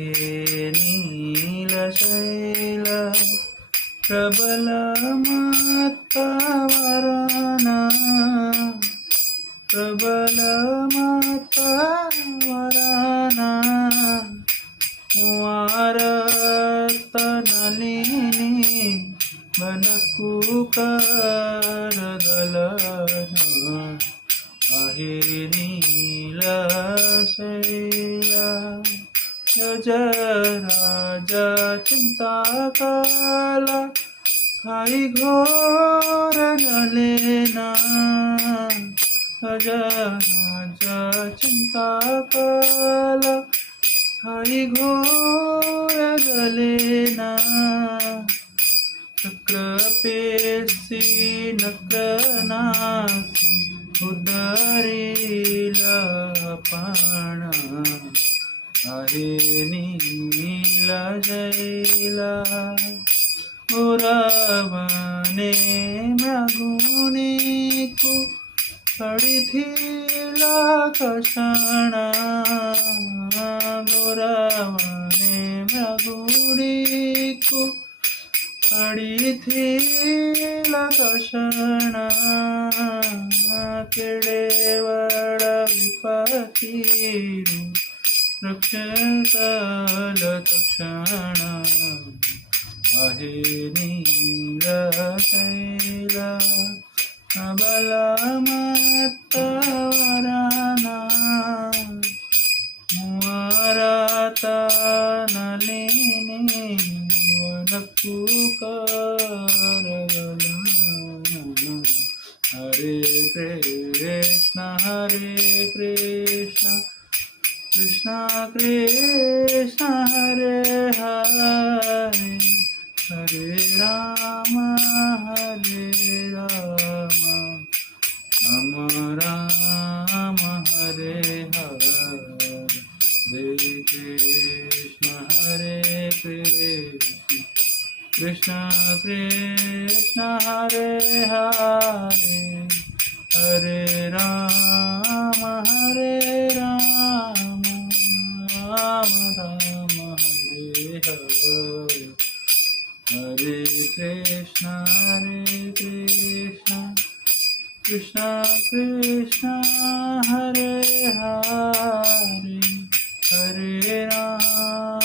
आहे नीलशैल प्रबल मात्तावराना प्रबल मात्तावराना वारतनलिनी बनकुकरदलना आहे नीलशैला यज राजा चिंताकाला ठाई घोर नलेना यज राजा चिंताकाला ठाई घोर गलेना चक्रपेशी नक्रनासी उदरीला पाणा आहे नीलशैला उरावने मृगुनिकु पडिथिला कषणा उरावने मृगुनिकु पडिथिला कषणा केडेवड विपत्तिरु रक्षतल तक्षणा आहे नीलशैला प्रबल मात्तावराना वारतनलिनी वनकुकरदलना हरे कृष्ण कृष्ण कृष्ण हरे हरे हरे राम राम राम हरे हरे हरे कृष्ण कृष्ण कृष्ण हरे हरे हरे राम राम राम हरे हरे हरे कृष्ण कृष्ण कृष्ण हरे हरे हरे राम